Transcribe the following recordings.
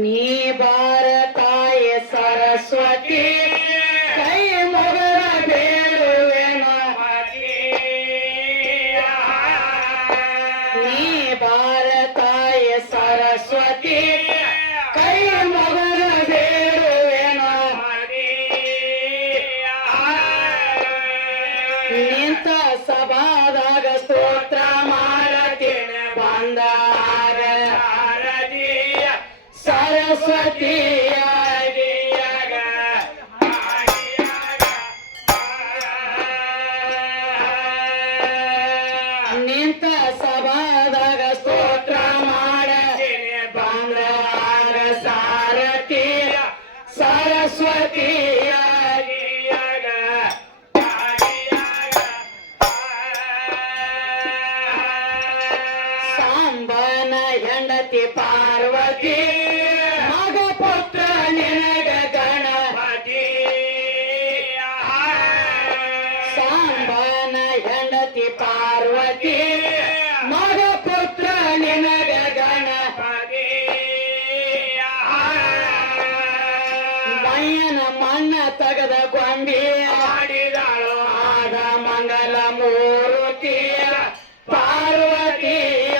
ನೀ ಭಾರತಾಯ ಸರಸ್ವತಿ ಕೈ ಮೊಗರ ಬೇಡುವೆನ ನೀ ಭಾರತಾಯ ಸರಸ್ವತಿ ಕೈ ಮೊಗರ ಬೇಡುವೆನ ನಿಂತ ಸಭಾದಾಗ ಸ್ತೋತ್ರ ಮಾಡತೇನೆ ಬಂದಾಗ ಸರಸ್ವತಿಯಾಗಿಯಾಗ ನಿಂತ ಸಭಾದಾಗ ಸ್ತೋತ್ರ ಮಾಡತೇನೆ ಬಂದಾಗ ಸಾರಥಿಯ ಸರಸ್ವತಿಯಾಗಿಯಾಗ ಸಾಂಬನ ಹೆಂಡತಿ ಪಾರ್ವತಿ ಪಾರ್ವತಿ ಮಗ ಪುತ್ರ ನಿನಗ ಗಣಪತಿ ಮಯ್ಯನ ಮಣ್ಣ ತೆಗೆದ ಗೊಂಬಿ ಆಡಿದಳು ಆಗ ಮಂಗಲ ಮೂರ್ತಿ ಪಾರ್ವತಿಯ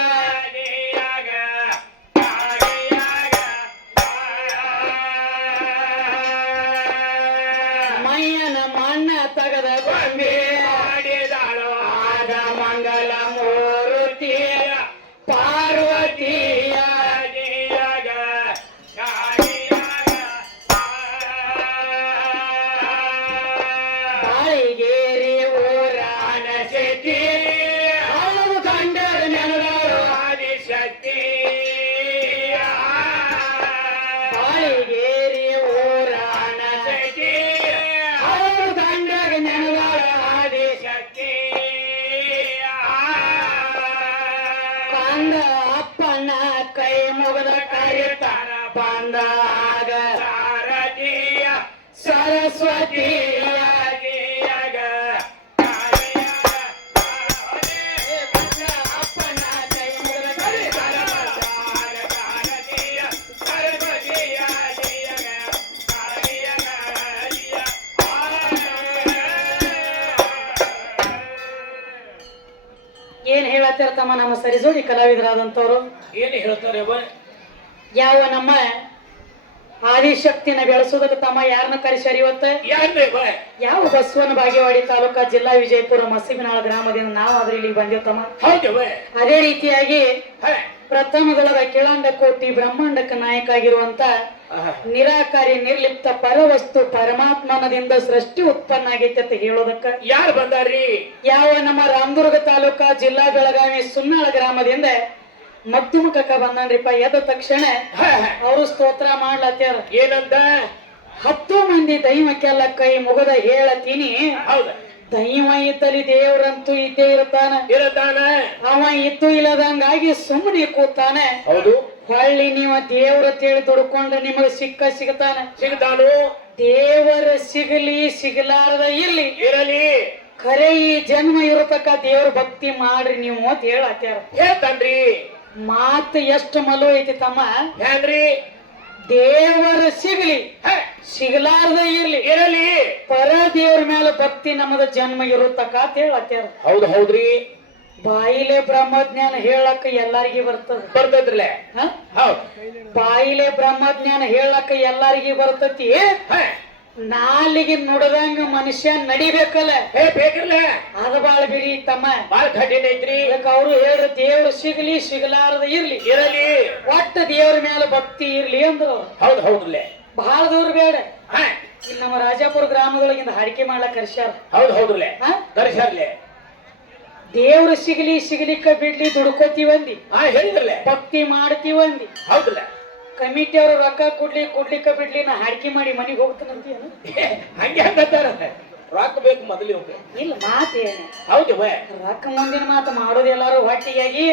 ಮಯ್ಯನ ಮಣ್ಣ ತೆಗೆದ ಗೊಂಬಿ ಮಂಗಲ ಮೂರ್ತಿಯ ಪಾರ್ವತಿಯ ಬಾಳಿಗೇರಿ ಊರಾನ ಶಕ್ತಿ ಅವಳು ಗಂಡರ ನೆನಗಳು ಆದಿಶಕ್ತಿ ಬಾಳಿಗೇರಿ ಊರಾನ ಶಕ್ತಿ ಅವಳು ಗಂಡರ ನೆನಗಳು ಆದಿಶಕ್ತಿ ಅಪ್ಪನ ಕೈ ಮುಗದ ಕರಿತಾರ ಬಂದಾಗ ಸಾರಥಿಯ ಸರಸ್ವತಿಯಾಗಿಯಾಗ ಅಪ್ಪನ ಕೈ ಮುಗದ ಕರಿತಾರ ಸಾರಥಿಯ ಸರಸ್ವತಿಯಾಗಿಯಾಗ ಏನ್ ಹೇಳತ್ತಿರ್ತಮ್ಮ ನಮ್ಮ ಸರಿಜೋಡಿ ಕಲಾವಿದರಾದಂಥವ್ರು ಏನು ಹೇಳ್ತಾರೆ ಯಾವ ನಮ್ಮ ಆದಿಶಕ್ತಿನ ಬೆಳೆಸೋದಕ್ಕೆ ತಮ್ಮ ಯಾರನ್ನ ಕರೆಸ್ಯಾರ ಇವತ್ತ ಯಾವ ಬಸವನ ಬಾಗೇವಾಡಿ ತಾಲೂಕಾ ಜಿಲ್ಲಾ ವಿಜಯಪುರ ಮಸೀಬಿನಾಳ ಗ್ರಾಮದಿಂದ ನಾವು ಆದ್ರೆ ಇಲ್ಲಿಗೆ ಬಂದೇವ್ ತಮ್ಮ ಅದೇ ರೀತಿಯಾಗಿ ಪ್ರಥಮದೊಳಗ ಕೆಳಂಡ ಕೋಟಿ ಬ್ರಹ್ಮಾಂಡಕ್ಕೆ ನಾಯಕ ಆಗಿರುವಂತ ನಿರಾಕಾರಿ ನಿರ್ಲಿಪ್ತ ಪರವಸ್ತು ಪರಮಾತ್ಮನದಿಂದ ಸೃಷ್ಟಿ ಉತ್ಪನ್ನ ಆಗೈತೆ ಅಂತ ಹೇಳೋದಕ್ಕ ಯಾರು ಬಂದಾರ್ರಿ ಯಾವ ನಮ್ಮ ರಾಮದುರ್ಗ ತಾಲೂಕಾ ಜಿಲ್ಲಾ ಬೆಳಗಾವಿ ಸುನ್ನಾಳ ಗ್ರಾಮದಿಂದ ಮಧ್ಯಮುಖಕ್ಕ ಬಂದನ್ರಿಪ್ಪ ಎದ್ದ ತಕ್ಷಣ ಅವರು ಸ್ತೋತ್ರ ಮಾಡ್ಲತ್ಯಾರ ಏನಂತ 10 ಮಂದಿ ದೈವಕ್ಕೆಲ್ಲ ಕೈ ಮುಗದ ಹೇಳತೀನಿ ದೈವ ಇದ್ದಲ್ಲಿ ದೇವ್ರಂತೂ ಇದ್ದೇ ಇರ್ತಾನ ಅವ ಇದ್ದು ಇಲ್ಲದಂಗಾಗಿ ಸುಮ್ಮನೆ ಕೂತಾನೆ ಹೌದು ಹೊಳ್ಳಿ ನೀವ ದೇವ್ರ ತಿಳಿ ದುಡ್ಕೊಂಡ್ರೆ ನಿಮಗ ಸಿಗ್ತಾನು ದೇವರ ಸಿಗಲಿ ಸಿಗಲಾರದ ಇರಲಿ ಖರೆ ಈ ಜನ್ಮ ಇರತಕ್ಕ ದೇವ್ರ ಭಕ್ತಿ ಮಾಡ್ರಿ ನೀವು ಅಂತ ಹೇಳ್ತಾನ್ರಿ ಮಾತು ಎಷ್ಟು ಮಲು ಐತಿ ತಮ್ಮ ಏನ್ರಿ ದೇವರ ಸಿಗಲಿ ಸಿಗಲಾರ್ದ ಇರಲಿ ಪರ ದೇವ್ರ ಮೇಲೆ ಭಕ್ತಿ ನಮ್ಮದ ಜನ್ಮ ಇರುತ್ತಕ್ಕ ಅಂತ ಹೇಳತ್ಯಾರ ಹೌದ್ರಿ ಬಾಯಿಲೆ ಬ್ರಹ್ಮಜ್ಞಾನ ಹೇಳಕ್ಕ ಎಲ್ಲಾರಿಗಿ ಬರ್ತದ್ರಲ್ಲ ಬಾಯಿಲೆ ಬ್ರಹ್ಮಜ್ಞಾನ ಹೇಳಕ್ಕ ಎಲ್ಲಾರಿಗಿ ಬರ್ತತಿ ನಾಲಿಗೆ ನುಡದಂಗ ಮನುಷ್ಯ ನಡಿಬೇಕಲ್ಲ ಬೇಕಿರ್ಲ ಅದ ಬಾಳ ಬಿರಿ ತಮ್ಮ ಬಾಳ ಕಠಿಣ ಐತ್ರಿ. ಅವ್ರು ಹೇಳ್ರ ದೇವ್ರು ಸಿಗಲಿ ಸಿಗಲಾರದ ಇರ್ಲಿ ಇರಲಿ ಒಟ್ಟ ದೇವ್ರ ಮೇಲೆ ಭಕ್ತಿ ಇರ್ಲಿ ಅಂದ್ರು. ಹೌದು ಹೌದ್ರಲ್ಲೇ ಬಹಳ ದೂರ ಬೇಡ, ಹಾ ಇಲ್ಲಿ ನಮ್ಮ ರಾಜಾಪುರ ಗ್ರಾಮದೊಳಗಿಂದ ಹಾಡಿಕೆ ಮಾಡ್ಲಕ್ ಕರ್ಸ್ಯಾರ. ಹೌದು ಹೌದ್ರಲ್ಲೇ ಕರ್ಸಾರ್ಲೆ ದೇವ್ರು ಸಿಗಲಿ ಸಿಗಲಿಕ್ಕ ಬಿಡ್ಲಿ ದುಡ್ಕೋತೀವಂದಿ, ಹೇಳಿದ್ರಲ್ಲೇ ಭಕ್ತಿ ಮಾಡ್ತೀವಂದಿ. ಹೌದಲ್ಲ ಕಮಿಟಿ ಅವ್ರ ರೊಕ್ಕ ಕೊಡ್ಲಿಕ್ಕ ಬಿಡ್ಲಿ ನಾ ಹಾಡಿಕೆ ಮಾಡಿ ಮನಿಗ್ ಹೋಗ್ತಾನಂತೀನ. ಹಂಗೆ ಹಂಗಂತಾರ ರೊಕ್ಕ ಬೇಕು ಮೊದಲು ಇವ್ಗೆ. ಇಲ್ಲ ಮಾತೇನೆ ಹೌದು ರೊಕ್ಕ ಮುಂದಿನ ಮಾತು ಮಾಡೋದು ಎಲ್ಲಾರು ಹೊಟ್ಟಿಗಾಗಿ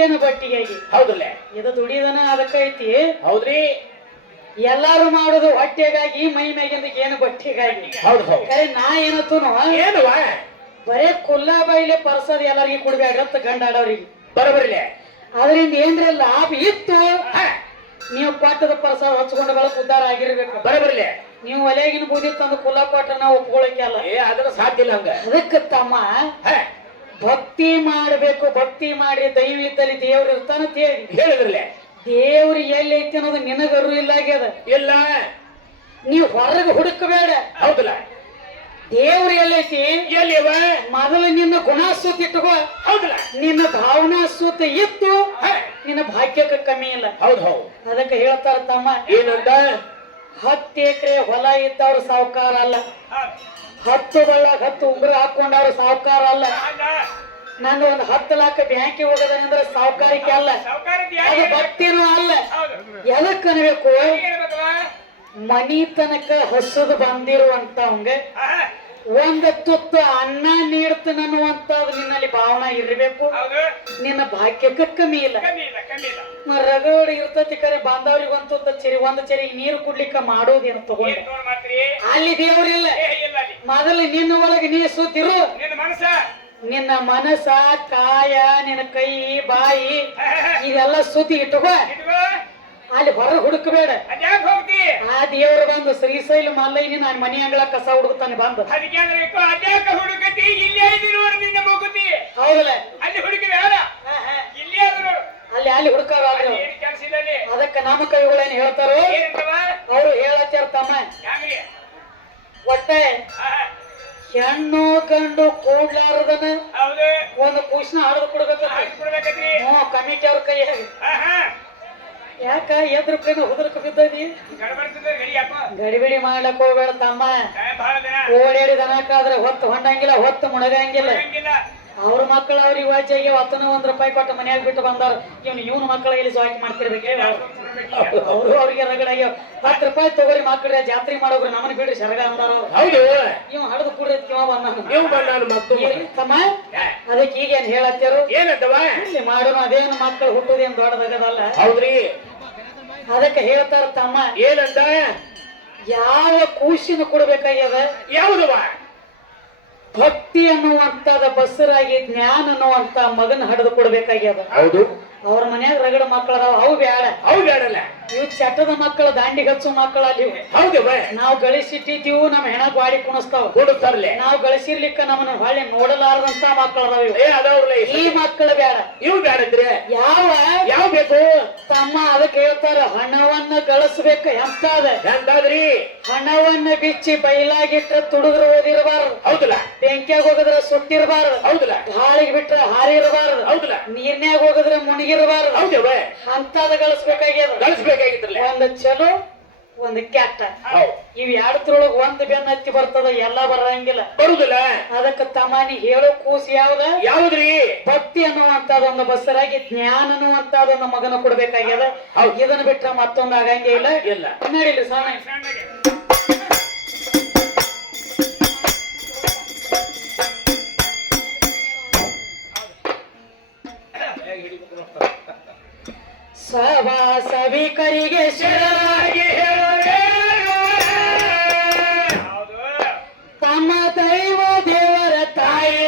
ಏನು ಬಟ್ಟಿಗಾಗಿ. ಹೌದಲ್ಲೇ ಇದು ದುಡಿದನ ಅದಕ್ಕ ಐತಿ. ಹೌದ್ರಿ ಎಲ್ಲಾರು ಮಾಡೋದು ಹೊಟ್ಟೆಗಾಗಿ ಮೈ ಮ್ಯಾಗಿಂದ ಏನು ಬಟ್ಟೆಗಾಗಿ. ಹೌದು ಹೌದು ಕರೆ ನಾ ಏನತ್ತೂನು ಏನು ಬರೇ ಕುಲ್ಲಾ ಬಾಯಿಲೆ ಪರ್ಸದ್ ಎಲ್ಲಾರ್ಗಿ ಕುಡ್ಬೇಡ್ರತ್ತ ಗಂಡ ಆಡವ್ರಿಗೆ ಬರಬರಿಲೆ. ಅದರಿಂದ ಏನ್ರಿ ಲಾಭ ಇತ್ತು ನೀವು ಕೊಟ್ಟದ ಪ್ರಸಾದ ಹಚ್ಕೊಂಡು ಬಳಕ ಉದ್ದಾರ ಆಗಿರ್ಬೇಕು. ಬರಬರಿಲೆ ನೀವು ಒಲೆಗಿನ ಬೂದಿ ತಂದು ಕುಲ ಕೊಟ್ಟ ನಾವು ಒಪ್ಕೊಳಕ್ಕೆ ಅಲ್ಲ. ಅದನ್ನ ಸಾಧ್ಯ ಇಲ್ಲ ಹಂಗ. ಅದಕ್ಕೆ ತಮ್ಮ ಭಕ್ತಿ ಮಾಡಬೇಕು. ಭಕ್ತಿ ಮಾಡಿ ದೈವ ಇದ್ದಲ್ಲಿ ದೇವ್ರು ಇರ್ತಾನ ಹೇಳಿದ್ರಲ್ಲೇ. ದೇವ್ರು ಎಲ್ಲಿ ಐತಿ ಅನ್ನೋದು ನಿನಗರು ಇಲ್ಲ ಆಗ್ಯದ. ಇಲ್ಲ ನೀವು ಹೊರಗೆ ಹುಡುಕಬೇಡ. ಹೌದಲ್ಲ ದೇವ್ರು ಎಲ್ಲೈತಿ ಎಲ್ಲಿ ಮೊದಲು ನಿನ್ನ ಗುಣಾಸೂತ್ ಇಟ್ಟುಕೋ. ಹೌದಲ್ಲ ನಿನ್ನ ಭಾವನಾಸೂತ್ ಇತ್ತು ನಿನ್ನ ಭಾಗ್ಯಕ್ಕೆ ಕಮ್ಮಿ ಇಲ್ಲ. ಹೌದು ಹೌದು ಅದಕ್ಕೆ ಹೇಳ್ತಾರ ತಮ್ಮ ಏನಂತ 10 ಎಕರೆ ಹೊಲ ಇದ್ದವ್ರು ಸಾವುಕಾರ ಅಲ್ಲ, 10 ಬಳ್ಳ 10 ಉಂಗುರ ಹಾಕೊಂಡವ್ರು ಸಾವುಕಾರ ಅಲ್ಲ. ನಾನು ಒಂದು 10 ಲಕ್ಷ ಬ್ಯಾಂಕಿಗೆ ಹೋಗದಂದ್ರೆ ಸಾವುಕಾರಿಕೆ ಅಲ್ಲ, ಅದು ಭಕ್ತಿನೂ ಅಲ್ಲ. ಎದಕ್ ಅನ್ಬೇಕು ಮನಿ ತನಕ ಹಸದು ಬಂದಿರುವಂತವಂಗ ಒಂದ ತುತ್ತ ಅನ್ನ ನೀಡ್ತನನ್ನುವಂತದ್ದು ನಿನ್ನಲ್ಲಿ ಭಾವನಾ ಇರಬೇಕು. ನಿನ್ನ ಭಾಗ್ಯಕ್ಕೆ ಕಮ್ಮಿ ಇಲ್ಲ. ರಗಡ್ ಇರ್ತತಿ ಕರೆ ಬಾಂಧವ್ರಿಗೆ ಒಂದು ತುತ್ತ ಚರಿ ಒಂದ್ ಚರಿಗೆ ನೀರು ಕುಡ್ಲಿಕ್ಕ ಮಾಡೋದೇನು ತಗೊಂಡ ಅಲ್ಲಿ ದೇವ್ರಿಲ್ಲ. ಮೊದಲು ನಿನ್ನ ಒಳಗೆ ನೀ ಸುತ್ತಿರು. ನಿನ್ನ ಮನಸ್ಸ ಕಾಯ ನಿನ್ನ ಕೈ ಬಾಯಿ ಇದೆಲ್ಲ ಸುದ್ದಿ ಇಟ್ಟುಕೋ. ಅಲ್ಲಿ ಹೊರಗೆ ಹುಡುಕಬೇಡ. ಆ ದೇವ್ರು ಬಂದು ಶ್ರೀಶೈಲ ಮಲ್ಲಯ್ಯನಿ ನಾನು ಮನಿ ಅಂಗಳ ಕಸ ಹುಡುಕ್ತಾನೆ ಬಂದು. ಹೌದಲ್ಲ ಅಲ್ಲಿ ಹುಡುಕಾರ. ಅದಕ್ಕ ನಮ್ಮ ಕೈಗಳೇನು ಹೇಳ್ತಾರೋ ಅವರು ಹೇಳತ್ತಾರ ತಮ್ಮ ಒಟ್ಟೆ ಹೆಣ್ಣು ಗಂಡು ಕೂಡ್ಲಾರದನ ಒಂದು ಕೂಸ್ನ ಹಡದು ಕೊಡ್ಬೇಕತ್ರಿ. ಕಮಿಟಿ ಅವ್ರ ಕೈ ಯಾಕ ಎದ್ರ ಕೈನ ಹುದರ್ಕ ಬಿದ್ದದಿ ಗಡಿಬಿಡಿ ಮಾಡ್ಲಕ್ ಹೋಗ್ಬೇಡ ತಮ್ಮ. ಓಡಾಡಿ ದನಕ್ಕಾದ್ರೆ ಹೊತ್ತು ಹೊಂಡಂಗಿಲ್ಲ, ಹೊತ್ತು ಮುಣಗಂಗಿಲ್ಲ. ಅವ್ರ ಮಕ್ಕಳು ಅವ್ರಿಗೆ ವಾಜ್ಯಾಗಿ 1 ರೂಪಾಯಿ ಕೊಟ್ಟು ಮನ್ಯಾಗ ಬಿಟ್ಟು ಬಂದಾರ. ಇವನು ಮಕ್ಕಳ ಇಲ್ಲಿ ಜಾಕಿ ಮಾಡ್ತಿರ್ಬೇಕೆ. ಅವರು ಅವ್ರಿಗೆ ರಗಡಾಗಿ 10 ರೂಪಾಯಿ ತಗೋರಿ ಮಕ್ಕಳ ಜಾತ್ರೆ ಮಾಡೋಗ್ರಿ ನಮ್ಮನ್ನ ಬಿಡ್ರಿ ಶರಗ ಅಂದಾರ. ಇವ್ ಹಡದು ಕೂಡ್ರಿ ತಮ್ಮ. ಅದಕ್ಕೆ ಈಗೇನ್ ಹೇಳತ್ತೇರು ಇಲ್ಲಿ ಮಾಡೋಣ ಅದೇನು ಮಕ್ಕಳು ಹುಟ್ಟುದೇನು ದೊಡ್ಡದಾಗದಲ್ಲ. ಹೌದ್ರಿ ಅದಕ್ಕೆ ಹೇಳ್ತಾರ ತಮ್ಮ ಏನಂತ ಯಾವ ಕೂಸಿನ ಕೊಡ್ಬೇಕಾಗ್ಯದ ಯಾವುದವ ಭಕ್ತಿ ಅನ್ನುವಂತದ ಬಸರಾಗಿ ಜ್ಞಾನ ಅನ್ನುವಂತ ಮಗನ ಹಡದು ಕೊಡ್ಬೇಕಾಗ್ಯದ. ಹೌದು ಅವ್ರ ಮನ್ಯಾಗ ರಗಡ ಮಕ್ಕಳ ಅವು ಬ್ಯಾಡ. ಅವು ಬ್ಯಾಡಲ್ಲ. ಇವ್ ಚಟದ ಮಕ್ಕಳು ದಾಂಡಿ ಹಚ್ಚು ಮಕ್ಕಳ ಅಲ್ಲಿ. ಹೌದು ನಾವು ಗಳಿಸಿಟ್ಟಿದ್ದೀವು ನಮ್ಮ ಹೆಣ ಗಾಡಿ ಕುಣಿಸ್ತಾವ ಕೊಡುತ್ತಾರಲ್ಲ. ನಾವು ಗಳಿಸಿರ್ಲಿಕ್ಕ ನಮ್ಮನ್ನ ಹೊಳ್ಳಿ ನೋಡಲಾರದಂತ ಮಕ್ಕಳು ಈ ಮಕ್ಕಳು ಬ್ಯಾಡ. ಇವು ಬ್ಯಾಡಂದ್ರೆ ಯಾವ ಬೇಕು ತಮ್ಮ. ಅದಕ್ಕೆ ಹೇಳ್ತಾರ ಹಣವನ್ನ ಗಳಿಸ್ಬೇಕು. ಎಂತಾದ್ರಿ ಹಣವನ್ನ ಬಿಚ್ಚಿ ಬೈಲಾಗಿಟ್ರ ತುಡುಗ್ರ ಓದಿರಬಾರ್ದು. ಹೌದಲ್ಲ ಬೆಂಕಿಯಾಗ ಹೋಗದ್ರ ಸುಟ್ಟಿರಬಾರ್ದು. ಹೌದಲ್ಲ ಗಾಳಿಗೆ ಬಿಟ್ರ ಹಾರಿರಬಾರ್ದು. ಹೌದಲ್ಲ ನೀರ್ನ್ಯಾಗ ಹೋಗದ್ರ ಮುಣಿಗಿರಬಾರ್ದು. ಹೌದವ ಅಂತದ ಗಳಿಸ್ಬೇಕಾಗ್ಯದ. ಒಂದು ಚಲೋ ಒಂದು ಕೆಟ್ಟ ಇವ್ ಎರಡತ್ರೊಳಗ ಒಂದ್ ಬೆನ್ನ ಹತ್ತಿ ಬರ್ತದ. ಎಲ್ಲ ಬರಂಗಿಲ್ಲ ಬರುದಿಲ್ಲ. ಅದಕ್ಕೆ ತಮಾನಿ ಹೇಳೋ ಕೂಸಿ ಯಾವ್ದ್ರಿ ಭಕ್ತಿ ಅನ್ನುವಂತದೊಂದು ಬಸರಾಗಿ ಜ್ಞಾನ ಅನ್ನುವಂತದೊಂದು ಮಗನ ಕೊಡ್ಬೇಕಾಗ್ಯದ. ಇದನ್ನ ಬಿಟ್ರ ಮತ್ತೊಂದು ಆಗಂಗೆ ಇಲ್ಲ. ನಡೀಲಿ ಸಣ್ಣ ಸಭಿಕರಿಗೆ ಶರಣಾಗಿ ತಮ್ಮ ದೈವ ದೇವರ ತಾಯಿ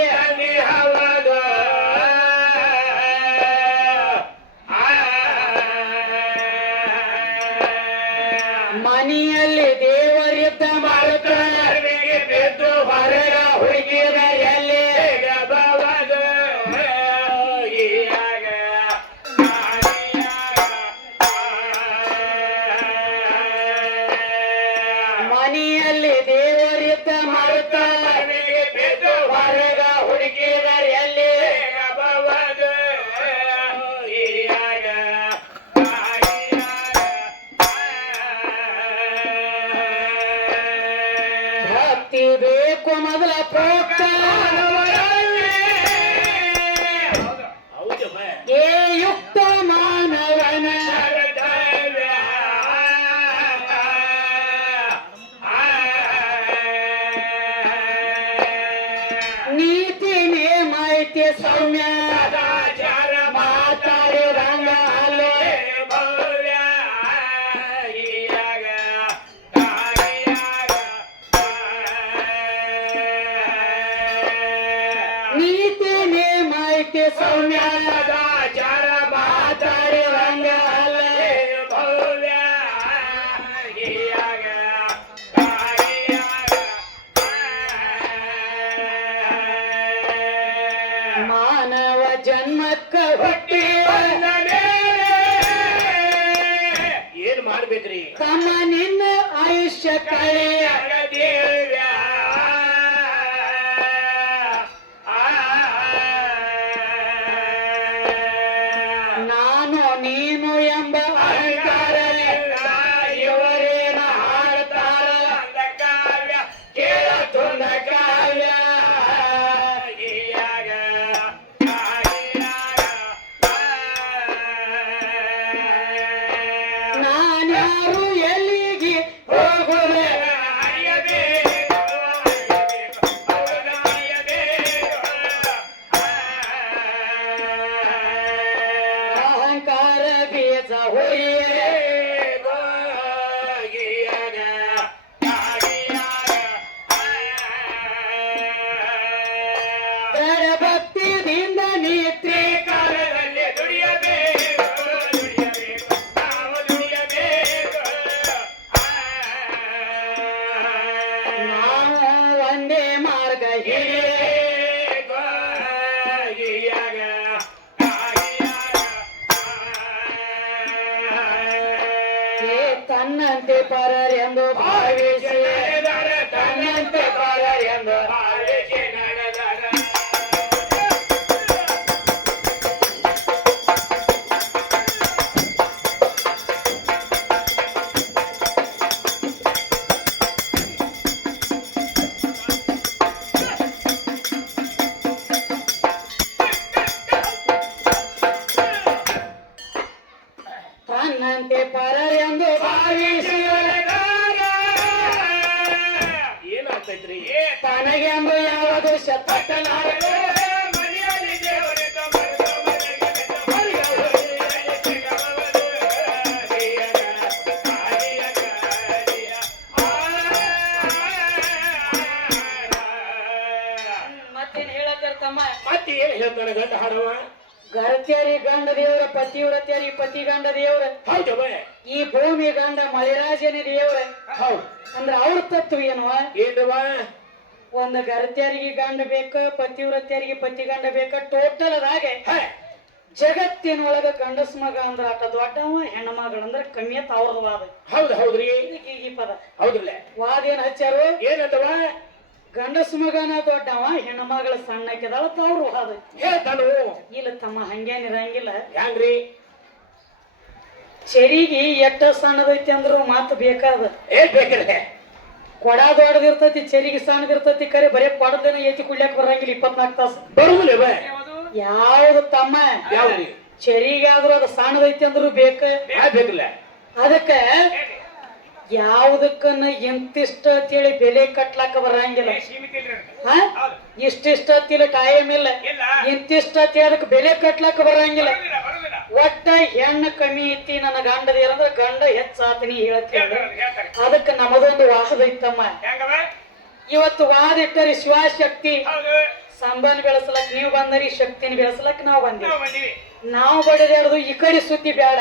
ಮನೆಯಲ್ಲಿ ದೇವರಿದ್ದ ಮಾರುತರಿಗೆ ಬಿದ್ದು ಹೊರಗ ಹುಡುಗಿರ ಎಲ್ಲಿ ಮಾಹಿತಿ ಸೌಮ್ಯ ಸದಾಚಾರ ಮಾತಾಡಿದಂಗ ಅಲ್ಲೇ ಭವ್ಯ ಹೀಯಾಗ ತಾಯಿಯಾಗ ನೀತಿ ನೇ ಮಾಹಿತಿ ಸೌಮ್ಯ ಸದಾಚಾರ ಮಾತಾಡಿದಂಗ ಅಲ್ಲೇ ಭವ್ಯ ಹೀಯಾಗ ಮಾನವ ಜನ್ಮಕ್ಕ ಹುಟ್ಟಿ ಏನ್ ಮಾಡ್ಬೇಕ್ರಿ ತಮ್ಮ ನಿನ್ನ ಆಯುಷ್ಯ ಕಳೆಯ ನಾನು ನೀನು ಎಂಬ ಅಹಂಕಾರ ಇವರೇನ ಹಾಡ್ತಾರ ಕಾವ್ಯ ಕೇಳ ತುಂಡ ಕಾವ್ಯ ನಾನ್ಯಾರು ಎಲ್ಲಿಗೆ ಹೋಗುವೆ ಅಹಂಕಾರ ಬೀಜ ಹೊಯ್ಯೆ ದೃಢ ಭಕ್ತಿಯಿಂದ ನೀತಿ ಕಾಲದಲ್ಲಿ ದುಡಿಯಬೇಕು ನಾವು ದುಡಿಯಬೇಕು ನಾವು ಒಂದೇ ಮಾರ್ಗ ಹಿಡಿಯೆ ತನ್ನಂತೆ ಪರರೆಂದು ಭಾವಿಸಿ ತನ್ನಂತೆ ಪರರೆಂದು ತನ್ನಂತೆ ಪರರೆಂದು ಭಾವಿಸಿ ಏನಾಗ್ತೈತ್ರಿ ತನಗೆಂದು ಯಾವುದು ಶತಕಲಾರದು ಮತ್ತೇನ್ ಹೇಳತ್ತಿರ್ತಮ್ಮ ಮತ್ತೆ ಏನ್ ಹೇಳ್ತಾನೆ ಗಂಡ ಹಾಡವ ಗರತ್ಯಾರಿ ಗಂಡ ದೇವ್ರ ಪತಿವ್ರತ್ಯಾರಿ ಪತಿ ಗಂಡ ದೇವ್ರ ಹೌದವ ಈ ಭೂಮಿ ಗಂಡ ಮಳಿರಾಜನ ದೇವ್ರ ಹೌದು ಅಂದ್ರ ಅವ್ರ ತತ್ವ ಏನು ಏನವ ಒಂದ್ ಗರತ್ಯಾರಿಗೆ ಗಂಡ ಬೇಕ ಪತಿವ್ರತ್ಯಾರಿಗೆ ಪತಿ ಗಂಡ ಬೇಕ ಟೋಟಲ್ ಅದಾಗೆ ಜಗತ್ತಿನೊಳಗ ಗಂಡಸ್ ಮಗ ಅಂದ್ರ ಆಟ ದೊಡ್ಡವ ಹೆಣ್ಣ ಮಗಳಂದ್ರ ಕಮ್ಮಿ ಅಂತ ಅವ್ರದ ವಾದ ಹೌದು ಹೌದ್ರಿ ಈ ಪದ ಹೌದ್ರಲ್ಲ ವಾದ ಏನ್ ಹಚ್ಚಾರು ಏನಂತವ ಗಂಡಸ್ ಮಗನ ದೊಡ್ಡವ ಹೆಣ್ಣ ಮಗಳ ಸಣ್ಣಕ್ಕಿದಾಳ ಅವ್ರ ವಾದ ಹೇಳ್ತಾನು ಇಲ್ಲ ತಮ್ಮ ಹಂಗೇನಿರಂಗಿಲ್ಲ ಹ್ಯಾಂಗ್ರಿ ಚೆರಿಗೆ ಎಷ್ಟ ಸಣ್ಣದೈತಿ ಅಂದ್ರು ಮಾತು ಬೇಕಾದ ಏನ್ ಬೇಕಿಲ್ಲ ಕೊಡ ದೊಡ್ಡದಿರ್ತೈತಿ ಚೆರಿಗೆ ಸಣ್ಣದಿರ್ತೈತಿ ಕರೆ ಬರೀ ಕೊಡದೇನ ಏತಿ ಕುಡ್ಯಾಕ ಬರಂಗಿಲ್ಲ 24 ತಾಸು ಬರುದಿಲ್ಲ ಯಾವ್ದು ತಮ್ಮ ಯಾವ್ರಿ ಚೆರಿಗೆ ಆದ್ರೂ ಅದು ಸಣ್ಣದೈತಿ ಅಂದ್ರು ಬೇಕ ಬೇಕಿಲ್ಲ ಅದಕ್ಕ ಯಾವ್ದಕ್ಕನ್ನ ಎಂತಿಷ್ಟ ಅಂತೇಳಿ ಬೆಲೆ ಕಟ್ಲಾಕ ಬರಂಗಿಲ್ಲ ಹ ಇಷ್ಟಿಷ್ಟ ಅಂತೇಳಿ ಟೈಮ್ ಇಲ್ಲ ಇಂತಿಷ್ಟ ಅಂತೇಳಿ ಅದಕ್ಕೆ ಬೆಲೆ ಕಟ್ಲಾಕ ಬರಂಗಿಲ್ಲ ಒಟ್ಟ ಹೆಣ್ಣ ಕಮ್ಮಿ ಐತಿ ನನ್ನ ಗಂಡದೇರಂದ್ರ ಗಂಡ ಹೆಚ್ಚಾತನಿ ಹೇಳ್ತೀನಿ ಅದಕ್ಕ ನಮದೊಂದು ವಾದ ಐತಮ್ಮ ಇವತ್ತು ವಾದ ಇಟ್ಟರಿ ಶಿವಶಕ್ತಿ ಸಂಬಂಧ ಬೆಳೆಸಲಕ್ ನೀವು ಬಂದರಿ ಶಕ್ತಿನ ಬೆಳೆಸಲಕ್ ನಾವು ಬಂದಿವಿ ನಾವು ಬಡದಾಡದು ಈ ಕಡೆ ಸುದ್ದಿ ಬೇಡ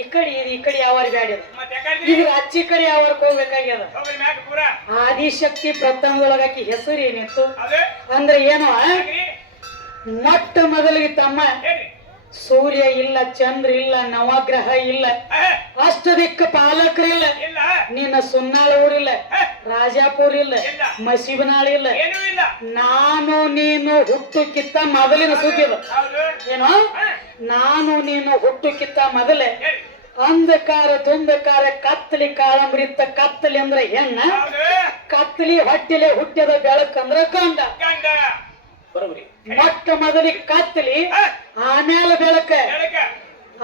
ಈ ಕಡೆ ಯಾವಾರ ಬ್ಯಾಡ ಇದ್ರ ಅಚ್ಚಿ ಕಡೆ ಯಾವಾರಕ್ ಹೋಗ್ಬೇಕಾಗ್ಯದ ಆದಿಶಕ್ತಿ ಪ್ರಥಮದೊಳಗಾಕಿ ಹೆಸರು ಏನಿತ್ತು ಅಂದ್ರೆ ಏನೋ ಮೊಟ್ಟ ಮೊದಲಿಗೆ ತಮ್ಮ ಸೂರ್ಯ ಇಲ್ಲ ಚಂದ್ರ ಇಲ್ಲ ನವಗ್ರಹ ಇಲ್ಲ ಅಷ್ಟದಿಕ್ಕ ಪಾಲಕರಿಲ್ಲ ನಿನ್ನ ಸುನ್ನಾಳ ಊರಿಲ್ಲ ರಾಜಾಪುರ ಇಲ್ಲ ಮಸೀಬನಾಳ ಇಲ್ಲ ನಾನು ನೀನು ಹುಟ್ಟುಕಿತ್ತ ಮೊದಲಿನ ಸುದ್ದಿದ ಏನೋ ನಾನು ನೀನು ಹುಟ್ಟುಕಿತ್ತ ಮೊದಲೇ ಅಂಧಕಾರ ದುಂಧಕಾರ ಕತ್ತಲಿ ಕಾಳಂಬ್ರಿತ್ತ ಕತ್ತಲಿ ಅಂದ್ರೆ ಹೆಣ್ಣ ಕತ್ತಲಿ ಹೊಟ್ಟಿಲೆ ಹುಟ್ಟಿದ ಬೆಳಕಂದ್ರ ಗಂಡ ಮೊಟ್ಟ ಮೊದಲಿಗೆ ಕತ್ತಲಿ ಆಮೇಲೆ ಬೆಳಕ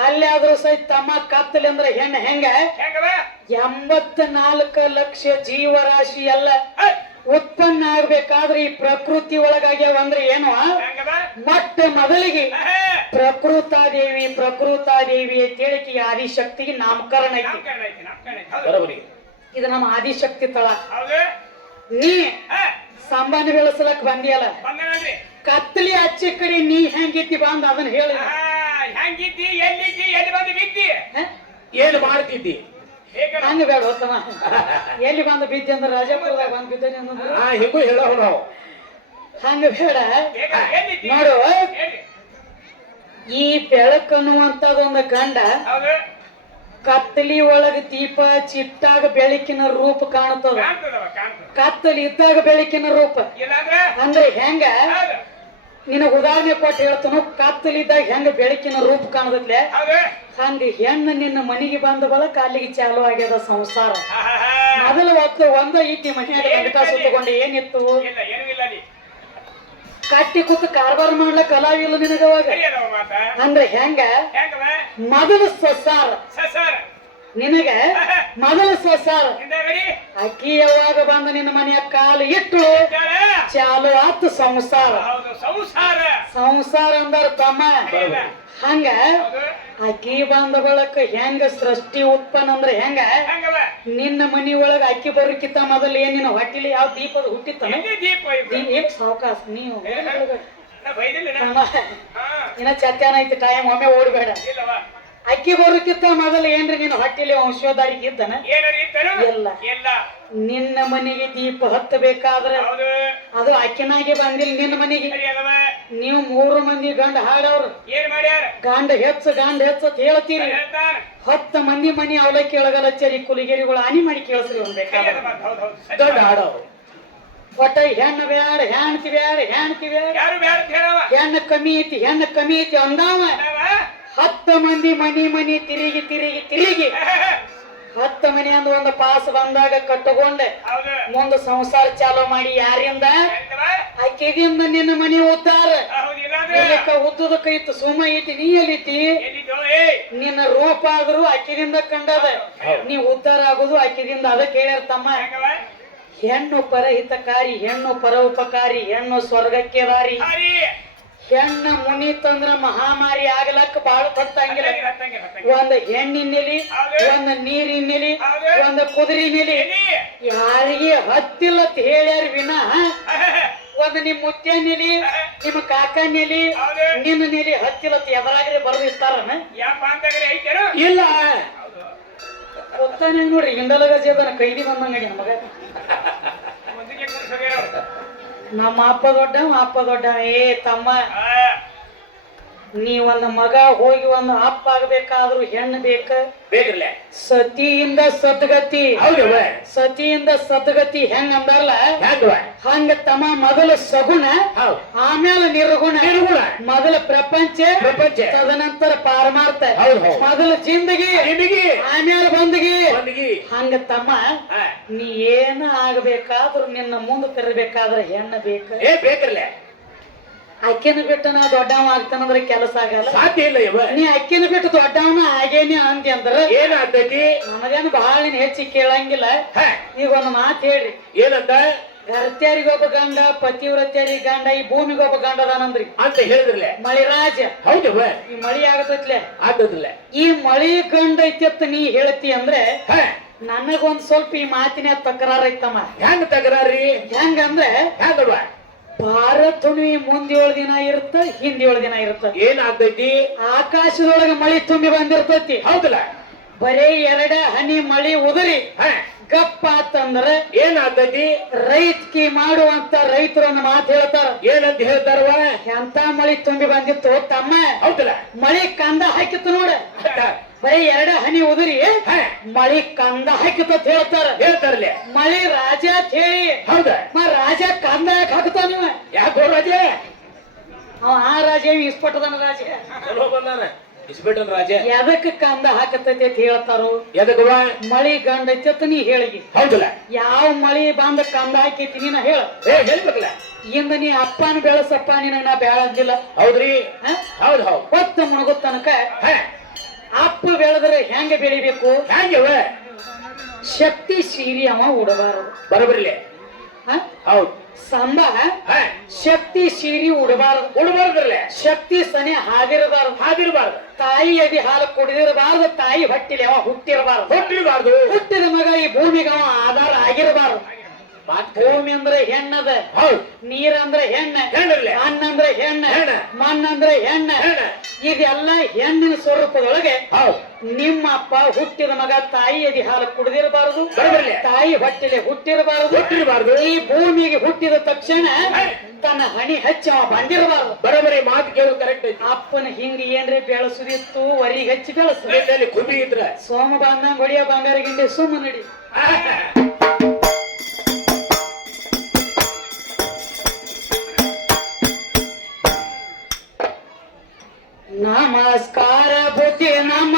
ಅಲ್ಲಿ ಆದ್ರೂ ಸಹಿತ ತಮ್ಮ ಕತ್ತಲಿ ಅಂದ್ರೆ ಹೆಣ್ಣ ಹೆಂಗ 84 ಲಕ್ಷ ಜೀವರಾಶಿ ಎಲ್ಲ ಉತ್ಪನ್ನ ಆಗ್ಬೇಕಾದ್ರೆ ಈ ಪ್ರಕೃತಿ ಒಳಗಾಗ್ಯಾವ ಅಂದ್ರೆ ಏನು ಮೊಟ್ಟ ಮೊದಲಿಗೆ ಪ್ರಕೃತಾದೇವಿ ಅಂತೇಳಿ ಈ ಆದಿಶಕ್ತಿಗೆ ನಾಮಕರಣ ಐತಿ. ಬರೋಬರಿ. ಇದು ನಮ್ಮ ಆದಿಶಕ್ತಿ ತಳ. ನೀ ಸಂಬಂಧ ಬೆಳೆಸಲಕ್ ಬಂದಿಯಲ್ಲ, ಕತ್ತಲಿ ಆಚೆ ಕಡೆ ನೀ ಹೆಂಗಿದ್ದಿ ಬಂದ ಅದನ್ನ ಹೇಳಿ. ಹೆಂಗಿದ್ದಿ, ಎಲ್ಲಿದ್ದಿ, ಎಲ್ಲಿ ಬಂದು ಬಿದ್ದಿ, ಏನು ಮಾಡ್ತಿದ್ದಿ? ಹಂಗ ಬೇಡ ಹೋಗ್ತವ. ಎಲ್ಲಿ ಬಂದು ಬಿದ್ದಿ ಅಂದ್ರೆ ರಾಜಪುರದಾಗ ಬಂದ್ ಬಿದ್ದೇನೆ ಅನ್ನೋದು ಹಿಂಗೂ ಹೇಳೋ ನಾವು. ಹಂಗ ಬೇಡ ನೋಡು. ಈ ಬೆಳಕನ್ನುವಂತದೊಂದು ಗಂಡ ಕತ್ತಲಿ ಒಳಗ ದೀಪ ಚಿಟ್ಟಾಗ ಬೆಳಕಿನ ರೂಪ ಕಾಣುತ್ತದ. ಕತ್ತಲಿ ಇದ್ದಾಗ ಬೆಳಕಿನ ರೂಪ ಅಂದ್ರೆ ಹೆಂಗ ನಿನ್ನ ಉದಾಹರಣೆ ಕೊಟ್ಟು ಹೇಳ್ತಾನು. ಕತ್ತಲಿದ್ದಾಗ ಹೆಂಗ ಬೆಳಕಿನ ರೂಪ ಕಾಣದತ್ಲೆ ಹಂಗ ಹೆಣ್ಣು ನಿನ್ನ ಮನೆಗೆ ಬಂದ ಬಳಕ ಅಲ್ಲಿಗೆ ಚಾಲು ಆಗ್ಯದ ಸಂಸಾರ. ಮೊದಲು ಒಂದ ಐತಿ ಮನೆಯಾಗ ಗಂಟಾ ಸುತ್ತಕೊಂಡು ಏನಿತ್ತು ಕಟ್ಟಿ ಕೂತ ಕಾರ್ಬಾರ ಮಾಡ್ಲಕ್ ಕಲಾವಿಲ್ಲ ನಿನಗವಾಗ. ಅಂದ್ರೆ ಹೆಂಗ ಮೊದಲು ಸಸಾರ ನಿನಗ ಮೊದಲು ಸಸಾರ ಅಕ್ಕಿ ಯಾವಾಗ ಬಂದ ನಿನ್ನ ಮನೆಯ ಕಾಲು ಇಟ್ಟು ಚಾಲು ಆತು ಸಂಸಾರ. ಸಂಸಾರ ಅಂದಾರ ತಮ್ಮ. ಹಂಗ ಅಕ್ಕಿ ಬಂದ ಬಳಕ ಹೆಂಗ ಸೃಷ್ಟಿ ಉತ್ಪನ್ನ ಅಂದ್ರೆ ಹೆಂಗ ನಿನ್ನ ಮನಿ ಒಳಗ ಅಕ್ಕಿ ಬರೋಕ್ಕಿಂತ ಮೊದಲು ಏನಿನ ಹೊಟ್ಟಿಲಿ ಯಾವ ದೀಪದ ಹುಟ್ಟಿತ್ತ ಸಾವಕಾಶ ನೀವು ಇನ್ನ ಚತ್ಯಾನ ಐತಿ ಟೈಮ್ ಒಮ್ಮೆ ಓಡ್ಬೇಡ. ಅಕ್ಕಿ ಬರೋಕ್ಕಿಂತ ಮೊದಲು ಏನ್ರಿ ನಿನ್ನ ಹೊಟ್ಟಿಲಿ ವಂಶೋಧಾರಿಗೆ ಇದ್ದನ ಎಲ್ಲ. ನಿನ್ನ ಮನೆಗೆ ದೀಪ ಹತ್ತಬೇಕಾದ್ರೆ ಅದು ಅಕ್ಕಿನಾಗೆ ಬಂದಿಲ್ಲ ನಿನ್ನ ಮನೆಗೆ. ನೀವು 3 ಮಂದಿ ಗಂಡ ಹಾಡವ್ರು ಗಂಡ ಹೆಚ್ಚ ಅಂತ ಹೇಳ್ತೀರಿ. 10 ಮಂದಿ ಮನಿ ಅವಲಕ್ಕಿ ಒಳಗಲಚ್ಚರಿ ಕುಲಿಗೆರಿಗಳು ಹಾನಿ ಮಾಡಿ ಕೇಳಿಸ್ರಿ ಅನ್ಬೇಕಾದ್ರೆ ಗಂಡ ಹಾಡವ್ರು. ಒಟ್ಟ ಹೆಣ್ಣು ಬೇಡ ಹೆಣ್ತಿ ಬೇಡ ಹೆಣ್ಣು ಕಮ್ಮಿ ಐತಿ ಅಂದಾವ 10 ಮಂದಿ ಮನಿ ತಿರುಗಿ 10 ಮನೆ ಅಂದ ಒಂದು ಪಾಸ್ ಬಂದಾಗ ಕಟ್ಟಕೊಂಡೆ ಮುಂದೆ ಸಂಸಾರ ಚಾಲೂ ಮಾಡಿ ಯಾರಿಂದ ಅಕ್ಕಿದಿಂದ ನಿನ್ನ ಮನಿ ಉದ್ದಾರ. ಉದ್ದದಕ್ಕ ಇತ್ತು ಸುಮ ಐತಿ ನೀ ಎಲ್ಲಿತಿ ನಿನ್ನ ರೂಪ ಆದ್ರು ಅಕ್ಕಿದಿಂದ ಕಂಡದ ನೀ ಉದ್ದಾರ ಆಗುದು ಅಕ್ಕಿದಿಂದ ಅದಕ್ಕೆ ಹೇಳ್ಯಾರ ತಮ್ಮ. ಹೆಣ್ಣು ಪರಹಿತಕಾರಿ, ಹೆಣ್ಣು ಪರೋಪಕಾರಿ, ಹೆಣ್ಣು ಸ್ವರ್ಗಕ್ಕೆ ದಾರಿ. ಹೆಣ್ಣ ಮುನಿತಂದ್ರ ಮಹಾಮಾರಿ ಆಗ್ಲಕ್ಕ ಬಾಳ ತತ್ತಂಗಿಲ್ಲ. ಒಂದ್ ಹೆಣ್ಣಿನೆಲಿ, ಒಂದ್ ನೀರಿನೆಲಿ, ಒಂದ್ ಕುದುರಿನೆಲಿ ಯಾರಿಗೆ ಹತ್ತಿಲ್ಲ ಅಂತ ಹೇಳ್ಯಾರ ವಿನಃ ಒಂದ್ ನಿಮ್ ಮುತ್ಯನೆಲಿ ನಿಮ್ಮ ಕಾಕನೆಲಿ ನಿನ್ನ ನೆಲಿ ಹತ್ತಿಲ್ಲ ಅಂತ ಎದರಾಗ್ರೆ ಬರ್ದಿರ್ತಾರನ ಇಲ್ಲ. ಗೊತ್ತಾನೆ ನೋಡ್ರಿ ಹಿಂದಲಗ ಜೇದನ ಕೈದಿ ಬಂದಂಗ ಮಗ. ನಮ್ಮ ಅಪ್ಪ ದೊಡ್ಡ ಏ ತಮ್ಮ, ನೀ ಒಂದ್ ಮಗ ಹೋಗಿ ಒಂದ್ ಅಪ್ಪ ಆಗ್ಬೇಕಾದ್ರು ಹೆಣ್ಣು ಬೇಕ್ರಲ್ಲ. ಸತಿಯಿಂದ ಸದ್ಗತಿ ಹೆಂಗ ಅಂದಾರಲ್ಲ ಹಂಗ ತಮ್ಮ. ಮೊದಲ ಸಗುಣ ಆಮೇಲೆ ನಿರ್ಗುಣ. ಮೊದಲ ಪ್ರಪಂಚ ತದನಂತರ ಪಾರಮಾರ್ಥ. ಮೊದಲ ಜಿಂದಗಿ ಆಮೇಲೆ ಬಂದಗಿ. ಹಂಗ ತಮ್ಮ ನೀ ಏನ ಆಗ್ಬೇಕಾದ್ರು ನಿನ್ನ ಮುಂದೆ ತರಬೇಕಾದ್ರೆ ಹೆಣ್ಣು ಬೇಕ್ರಲ್ಲ. ಅಕ್ಕಿನ ಬಿಟ್ಟು ನಾ ದೊಡ್ಡವ ಆಗ್ತಾನಂದ್ರೆ ಕೆಲಸ ಆಗಲ್ಲ, ಸಾಧ್ಯ ಇಲ್ಲ. ನೀ ಅಕ್ಕಿನ ಬಿಟ್ಟು ದೊಡ್ಡವನ ಆಗೇನಿ ಅಂದಿ ಅಂದ್ರ ಏನಾಗ್ತೈತಿ? ನಮಗೇನು ಬಹಳ ಹೆಚ್ಚಿ ಕೇಳಂಗಿಲ್ಲ. ಈಗ ಒಂದು ಮಾತು ಹೇಳ್ರಿ, ಏನಂತ? ಗರ್ತ್ಯಾರಿಗೊಬ್ಬ ಗಂಡ, ಪತಿವ್ರತ್ಯಾರಿ ಗಂಡ, ಈ ಭೂಮಿಗೊಬ್ಬ ಗಂಡ ಅದಾನಂದ್ರಿ ಅಂತ ಹೇಳಿದ್ರಲ್ಲ ಮಳಿರಾಜ. ಹೌದು, ಈ ಮಳಿ ಆಗತೈತ್ಲೆ ಆಗದಿಲ್ಲ. ಈ ಮಳಿ ಗಂಡ ಐತಿತ್ತ ನೀ ಹೇಳ್ತಿ ಅಂದ್ರೆ ನನಗೊಂದ್ ಸ್ವಲ್ಪ ಈ ಮಾತಿನ ತಕರಾರ ಐತಮ್ಮ. ಹೆಂಗ ತಕರಾರಿ? ಹೆಂಗಂದ್ರೆ ಹೆಂಗಲ್ವಾ? ಭಾರತ ಹುಣ್ಣಿಮೆ ಮುಂದೆ 7 ದಿನ ಇರುತ್ತ, ಹಿಂದೆ 7 ದಿನ ಇರುತ್ತ. ಏನಾಗ್ತೈತಿ? ಆಕಾಶದೊಳಗ ಮಳಿ ತುಂಬಿ ಬಂದಿರ್ತೈತಿ. ಹೌದಲ್ಲ? ಬರೇ 2 ಹನಿ ಮಳಿ ಉದರಿ ಗಪ್ಪ ಆತಂದ್ರ ಏನಾಗ್ತೈತಿ? ರೈತಕಿ ಮಾಡುವಂತ ರೈತರು ಒಂದು ಮಾತು ಹೇಳ್ತಾರ. ಏನಂತ ಹೇಳ್ತಾರವ? ಎಂತ ಮಳಿ ತುಂಬಿ ಬಂದಿತ್ತು ತಮ್ಮ. ಹೌದಲ್ಲ? ಮಳಿ ಕಂದ ಹಾಕಿತ್ತು ನೋಡ. ಬರೀ 2 ಹನಿ ಉದುರಿ ಮಳಿ ಕಂದ ಹಾಕಿತ್ತ ಹೇಳ್ತಾರಲ್ಲ. ಮಳಿ ರಾಜ ಅಂತ ಹೇಳಿ. ಹೌದ? ರಾಜ ಕಂದ ಯಾಕೆ ಹಾಕ್ತಾನ? ಯಾಕೋ ರಾಜ? ಆ ರಾಜ ಇಸ್ಪಟ್ಟದನ ರಾಜ ಇಸ್ಪಟ್ಟನ ರಾಜ. ಎದಕ್ ಕಂದ ಹಾಕತೈತಿ ಅಂತ ಹೇಳ್ತಾರು? ಎದಕ್ಕವ? ಮಳಿ ಗಂಡ ಐತಿ ನೀ ಹೇಳಿ. ಹೌದಲ್ಲ? ಯಾವ ಮಳಿ ಬಂದ ಕಂದ ಹಾಕೈತಿ ನೀನ ಹೇಳ್ಬೇಕಲ್ಲ. ಇಂದ ನೀ ಅಪ್ಪನ ಬೆಳಸಪ್ಪ ನಿನಗ ನಾ ಬೆಳದಿಲ್ಲ. ಹೌದ್ರಿ? ಹೌದ್ ಹೌದು. ಹೊತ್ತ ಮುಣಗೋ ತನಕ ಅಪ್ಪ ಬೆಳೆದ್ರೆ ಹೆಂಗ ಬೆಳಿಬೇಕು? ಹೆಂಗವ? ಶಕ್ತಿ ಸೀರಿ ಅವ ಉಡಬಾರದು. ಬರಬರ್ಲಿ. ಹೌದು ಸಂಬ ಶಕ್ತಿ ಸೀರಿ ಉಡಬಾರ್ದ್ರಲ್ಲ ಶಕ್ತಿ ಸನಿ ಹಾದಿರಬಾರ್ದು ತಾಯಿ ಎದಿ ಹಾಲು ಕುಡಿದಿರಬಾರ್ದು ತಾಯಿ ಹೊಟ್ಟಿಲಿ ಅವ ಹುಟ್ಟಿರಬಾರ್ದು ಹುಟ್ಟಿದ ಮಗ ಈ ಭೂಮಿಗೆ ಅವ ಆಧಾರ ಆಗಿರಬಾರ್ದು ಭೂಮಿ ಅಂದ್ರೆ ಹೆಣ್ಣದ ನೀರ್ ಅಂದ್ರೆ ಹೆಣ್ಣ ಅನ್ನ ಅಂದ್ರೆ ಹೆಣ್ಣ ಮಣ್ಣಂದ್ರೆ ಹೆಣ್ಣ ಇದೆಲ್ಲ ಹೆಣ್ಣಿನ ಸ್ವರೂಪದೊಳಗೆ ನಿಮ್ಮ ಅಪ್ಪ ಹುಟ್ಟಿದ ಮಗ ತಾಯಿ ಎದಿ ಹಾಲು ಕುಡಿದಿರಬಾರದು ತಾಯಿ ಹೊಟ್ಟಿಲೆ ಹುಟ್ಟಿರಬಾರದು ಈ ಭೂಮಿಗೆ ಹುಟ್ಟಿದ ತಕ್ಷಣ ತನ್ನ ಹಣಿ ಹಚ್ಚಿ ಅವ ಬಂದಿರಬಾರದು ಬರೋಬರಿ ಮಾತು ಕೇಳೋದು ಕರೆಕ್ಟ್ ಐತಿ ಅಪ್ಪನ ಹಿಂಗ ಏನ್ರಿ ಬೆಳೆಸುದಿತ್ತು ವರಿಗೆ ಹಚ್ಚಿ ಬೆಳೆಸ ಕುಬಿ ಇದ್ರ ಸೋಮ ಬಂದಂಗ ಹೊಡಿಯ ಬಂಗಾರ ಗಿಂಡಿ ಸುಮ್ಮ ನಡಿ ನಮಸ್ಕಾರ ಬುದ್ಧಿ ನಮ್ಮ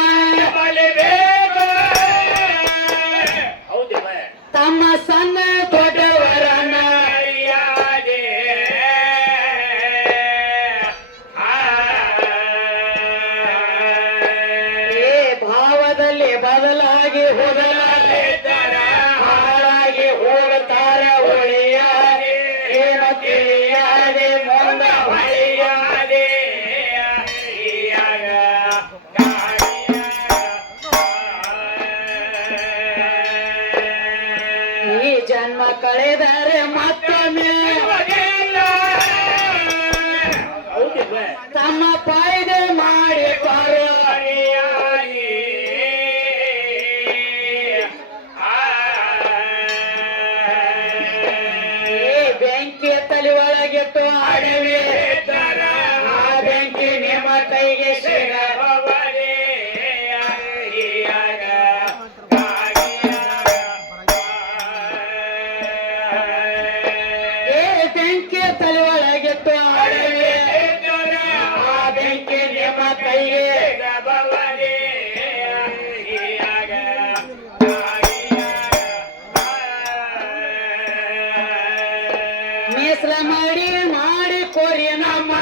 ತಮ್ಮ ಸಣ್ಣ ದೊಡ್ಡವರನ್ನ ಭಾವದಲ್ಲಿ ಬದಲಾಗಿ ಹಾಳಾಗಿ ಹೋಗುತ್ತಾರ ಒಳಿಯಾದೆ ಏನು ತಿಳಿಯಾದೆ ಮುಂದ ಬಳಿಯಾದೆ ಈ ಜನ್ಮ ಕಳೆದರೆ ಮತ್ತೊಮ್ಮೆ ತಮ್ಮ ಫಾಯ್ದೆ ಮಾಡಿಕೊಳ್ಳು ಬೆಂಕಿ ತಲೆ ಒಳಗಿಟ್ಟು ಅಡವಿ ಆ ಬೆಂಕಿ ನಿಮ್ಮ ಕೈಗೆ ಬೆಂಕಿ ತಲೆ ಒಳಗಿಟ್ಟು ಅಡವಿ ಆ ಬೆಂಕಿ ನಿಮ್ಮ ಕೈಗೆ ಮೀಸಲ ಮಾಡಿ ಕೋರಿ ನಮ್ಮ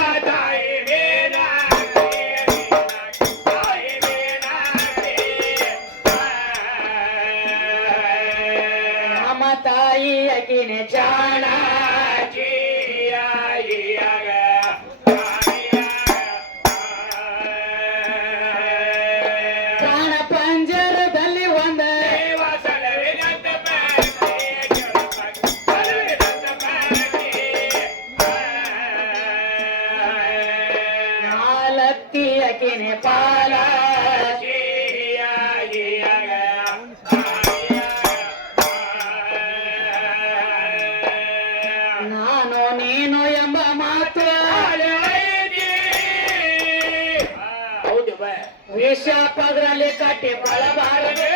ನಮ್ಮ ತಾಯಿ ಅಕಿನ ಜಾಣ ಪ್ರಾಣ ಪಂಜರದಲ್ಲಿ ಒಂದ ನಾಲತ್ತಿ ಅಕಿನ ಪಾಲ ನಾನು ನೀನು ಎಂಬ ಮಾತು ವಿಷ ಪದರಲ್ಲಿ ಕಟ್ಟಿ ಬಳಬಾರದು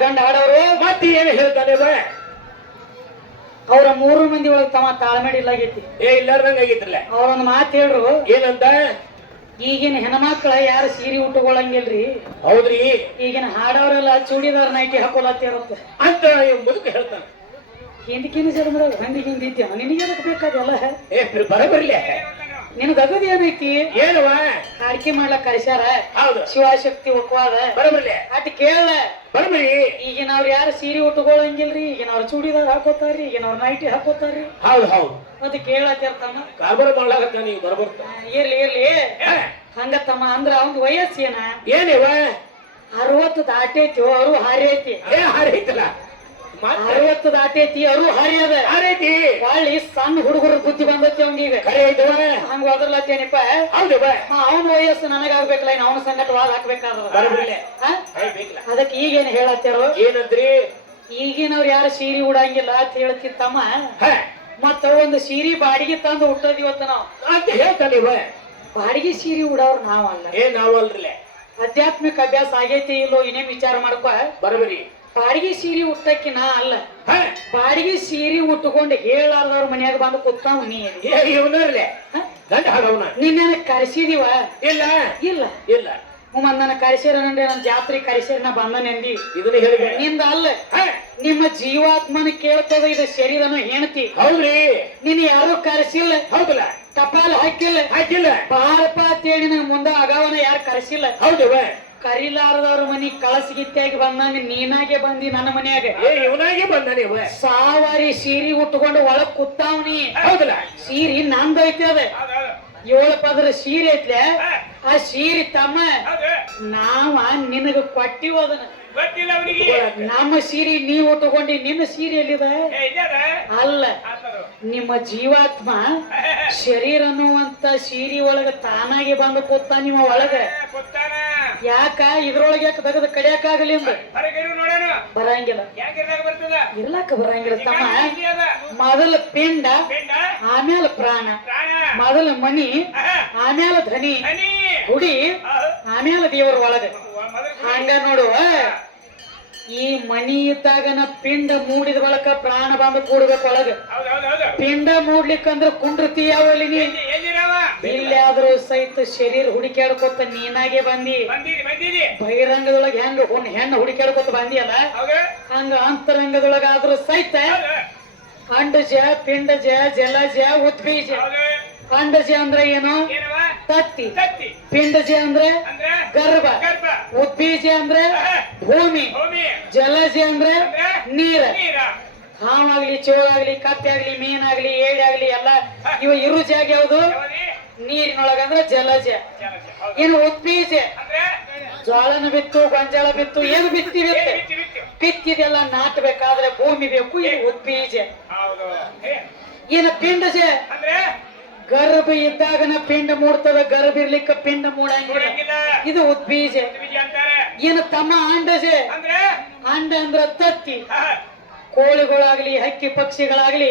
ಗಂಡ ಆಡೋರು ಮತ್ತೆ ಏನು ಹೇಳ್ತಾನೆ ಅವ್ರ 3 ಮಂದಿ ಒಳಗೆ ತಮ್ಮ ತಾಳ್ಮೆಡಿ ಇಲ್ಲಾಗೈತಿ ಇಲ್ಲಾರ್ದಂಗ ಆಗಿದ್ರಲ್ಲ ಅವ್ರೊಂದ್ ಮಾತು ಹೇಳ್ರು ಏನಂತ ಈಗಿನ ಹೆಣ್ಮಕ್ಳ ಯಾರು ಸೀರೆ ಉಟ್ಕೊಳಂಗಿಲ್ರಿ ಹೌದ್ರಿ ಈಗಿನ ಹಾಡೋರೆಲ್ಲ ಚೂಡಿದಾರ್ ನೈಟಿ ಹಾಕೊಳತ್ತಿರುತ್ತೆ ಅಂತ ಮುದುಕ ಹೇಳ್ತಾನೆ ಹಿಂದಕ್ಕಿನ ಜನ್ಮದ ಹಿಂದಿ ಇದ್ಯ ನಿನಗೆ ಅದಕ್ಕೆ ಬೇಕಾದಲ್ಲ ಬರಬರ್ಲಿ ನಿನಗ ಅಗದಿ ಏನೈತಿ ಏನವ ಹಾಡಿಕೆ ಮಾಡ್ಲಕ್ ಕರೆಸ್ಯಾರ ಹೌದು ಶಿವಶಕ್ತಿ ಒಕ್ಕವಾದ ಬರಬರ್ಲಿ ಅಟ್ ಕೇಳ ಬರಬರಿ ಈಗಿನವ್ರು ಯಾರು ಸೀರೆ ಉಟ್ಕೊಳಂಗಿಲ್ರಿ ಈಗಿನವ್ರು ಚೂಡಿದಾರ್ ಹಾಕೋತಾರ್ರಿ ಈಗಿನವ್ರು ನೈಟಿ ಹಾಕೋತಾರ್ರಿ ಹೌದು ಮತ್ತೆ ಕೇಳತ್ತಿರ್ತಮ್ಮ ಕಾರ್ಬಾರ ಮಾಡ್ಲಾಗತ್ತ ನೀವು ಬರಬರ್ತ ಇರ್ಲಿ ಹಂಗತ್ತಮ್ಮ ಅಂದ್ರ ಅವ್ನ ವಯಸ್ಸೇನ ಏನಿವ 60 ದಾಟೈತಿ ಅವರು ಹಾರೈತಿ ಹಾರೈತಲ್ಲ 60 ದಾಟೈತಿ ಅವರು ಹಾರ್ಯದ ಹಾರೈತಿ ಹೊಳ್ಳಿ ಸಣ್ಣ ಹುಡುಗರ ಬುದ್ಧಿ ಬಂದೈತಿ ಅವ್ನಿಗೆ ಕರೆ ಐತವ ಹಂಗ ಹೋದ್ರಲತ್ತೇನಿಪ್ಪ ಹೌದವ ಅವನ ವಯಸ್ಸು ನನಗಾಗ್ಬೇಕಲ್ಲ ಇನ್ನು ಅವನ ಸಂಗಟ ವಾದ ಹಾಕ್ಬೇಕಾದ್ರ ಬರಬರ್ಲಿ ಅದಕ್ಕೆ ಈಗೇನ್ ಹೇಳತ್ತಾರೋ ಏನಂದ್ರಿ ಈಗಿನವ್ರು ಯಾರು ಸೀರೆ ಉಡಂಗಿಲ್ಲ ಅಂತ ಹೇಳ್ತಿತ್ತಮ್ಮ ಮತ್ತ ಒಂದು ಸೀರೆ ಬಾಡಿಗೆ ತಂದು ಹುಟ್ಟದ್ ಇವತ್ತ ನಾವು ಅಂತ ಹೇಳ್ತಾನಿವ ಬಾಡಿಗೆ ಸೀರೆ ಉಡೋರು ನಾವಲ್ಲ ನಾವಲ್ರಲ್ಲ ಆಧ್ಯಾತ್ಮಿಕ ಅಭ್ಯಾಸ ಆಗೈತಿ ಇಲ್ಲೋ ಇನ್ನೇನ್ ವಿಚಾರ ಮಾಡ್ಕೊ ಬರಬರಿ ಬಾಡಿಗೆ ಸೀರೆ ಉಟ್ಟಕ್ಕಿ ನಾ ಅಲ್ಲ ಬಾಡಿಗೆ ಸೀರೆ ಉಟ್ಕೊಂಡು ಹೇಳಾರ್ದವ್ರ ಮನ್ಯಾಗ ಬಂದು ಕೂತಾವ್ ನೀ ಇವನರ್ಲೆ ಗಂಡ ಹಾಗವನ ನಿನ್ನೇನ ಕರೆಸಿದೀವ ಇಲ್ಲ ಇಲ್ಲ ಇಲ್ಲ ನನ್ನ ಕರೆಸಿರ ನನ್ನ ಜಾತ್ರೆ ಕರೆಸಿರ ನಾ ಬಂದನೆಂದಿ ಇದನ್ನ ಹೇಳಿದೆ ನಿಂದ ಅಲ್ಲ ನಿಮ್ಮ ಜೀವಾತ್ಮನ ಕೇಳ್ತದ ಇದು ಶರೀರನು ಹೆಣ್ತಿ ಹೌದ್ರಿ ನೀನ್ ಯಾರು ಕರೆಸಿಲ್ಲ ಹೌದಲ್ಲ ಟಪಾಲ್ ಹಾಕಿಲ್ಲ ಹಾಕಿಲ್ಲ ಬಾರಪ್ಪ ಅಂತೇಳಿ ನಂಗೆ ಮುಂದ ಅಗಾವನ ಯಾರು ಕರೆಸಿಲ್ಲ ಹೌದವ ಕರಿಲಾರದವ್ರ ಮನಿ ಕಳಸಗಿತ್ತಾಗಿ ಬಂದಂಗ ನೀನಾಗೆ ಬಂದಿ ನನ್ನ ಮನ್ಯಾಗ ಇವನಾಗೆ ಬಂದಾನೆ ಇವ ಸಾವಾರಿ ಸೀರಿ ಉಟ್ಕೊಂಡು ಒಳಗ್ ಕೂತಾವ್ನಿ ಹೌದಲ್ಲ ಸೀರಿ ನಂದೈತಿ ಅದ 7 ಪದರ ಸೀರೆ ಐತ್ಲೆ ಆ ಸೀರೆ ತಮ್ಮ ನಾವ ನಿನಗ ಕೊಟ್ಟಿವ ಅದನ್ನ ಗೊತ್ತಿಲ್ಲ ಅವನಿಗೆ ನಮ್ಮ ಸೀರೆ ನೀ ಉಟ್ಕೊಂಡಿ ನಿನ್ನ ಸೀರೆ ಎಲ್ಲಿದ ಅಲ್ಲ ನಿಮ್ಮ ಜೀವಾತ್ಮ ಶರೀರ ಅನ್ನುವಂತ ಸೀರೆ ಒಳಗ ತಾನಾಗಿ ಬಂದು ಕೂತ ನಿಮ್ಮ ಒಳಗ ಯಾಕ ಇದ್ರೊಳಗೆ ಯಾಕೆ ತೆಗೆದು ಕಡಿಯಕ್ಕಾಗಲಿ ಅಂದ ಬರಂಗಿಲ್ಲ ಇರ್ಲಾಕ ಬರಂಗಿಲ್ಲ ತಮ್ಮ ಮೊದಲ ಪಿಂಡ ಆಮೇಲೆ ಪ್ರಾಣ ಮೊದಲ ಮನಿ ಆಮೇಲೆ ಧನಿ ಹುಡಿ ಆಮೇಲೆ ದೇವರ ಒಳಗ ಹಂಗ ನೋಡುವ ಈ ಮನಿ ಇದ್ದಾಗನ ಪಿಂಡ ಮೂಡಿದ ಬಳಕ ಪ್ರಾಣ ಬಂದು ಕೂಡ್ಬೇಕು ಒಳಗ ಪಿಂಡ ಮೂಡ್ಲಿಕ್ಕಂದ್ರ ಕುಂಡ್ರತಿ ಯಾವಲ್ಲಿ ನೀ ಇಲ್ಲಾದ್ರೂ ಸಹಿತ ಶರೀರ ಹುಡುಕ್ಯಾಡ್ಕೊತ ನೀನಾಗೆ ಬಂದಿ ಬಹಿರಂಗದೊಳಗ ಹೆಣ್ಣು ಹುಡುಕ್ಯಾಡ್ಕೊತ ಬಂದಿಯಲ್ಲ ಹಂಗ ಅಂತರಂಗದೊಳಗ ಆದ್ರೂ ಸಹಿತ ಅಂಡಜ ಪಿಂಡಜ ಜಲಜ ಉದ್ಬೀಜ ಅಂಡಜ ಅಂದ್ರೆ ಏನು ತತ್ತಿ ಪಿಂಡಜ ಅಂದ್ರೆ ಗರ್ಭ ಉದ್ಬೀಜ ಅಂದ್ರೆ ಭೂಮಿ ಜಲಜ ಅಂದ್ರೆ ನೀರ ಹಾವಾಗ್ಲಿ ಚೋಳಾಗ್ಲಿ ಕಪ್ಪೆ ಆಗ್ಲಿ ಮೀನಾಗ್ಲಿ ಏಡಾಗ್ಲಿ ಎಲ್ಲ ಇವ ಇರು ಜಾಗ ಯಾವುದು ನೀರಿನೊಳಗ ಅಂದ್ರೆ ಜಲಜ ಇನ್ನು ಉದ್ಬೀಜ ಜ್ವಾಳನ ಬಿತ್ತು ಗೊಂಜಾಳ ಬಿತ್ತು ಏನು ಬಿತ್ತಿ ಬಿತ್ತಿದೆಲ್ಲ ನಾಟಬೇಕಾದ್ರೆ ಭೂಮಿ ಬೇಕು ಇದು ಉದ್ಬೀಜ ಇನ್ನು ಪಿಂಡಜ ಗರ್ಭ ಇದ್ದಾಗನ ಪಿಂಡ ಮೂಡ್ತದ ಗರ್ಭ ಇರ್ಲಿಕ್ಕ ಪಿಂಡ ಮೂಡಂಗಿಲ್ಲ ಇದು ಉದ್ಬೀಜ ಏನು ತಮ್ಮ ಅಂಡಜ ಅಂಡ ಅಂದ್ರ ತತ್ತಿ ಕೋಳಿಗಳಾಗ್ಲಿ ಹಕ್ಕಿ ಪಕ್ಷಿಗಳಾಗ್ಲಿ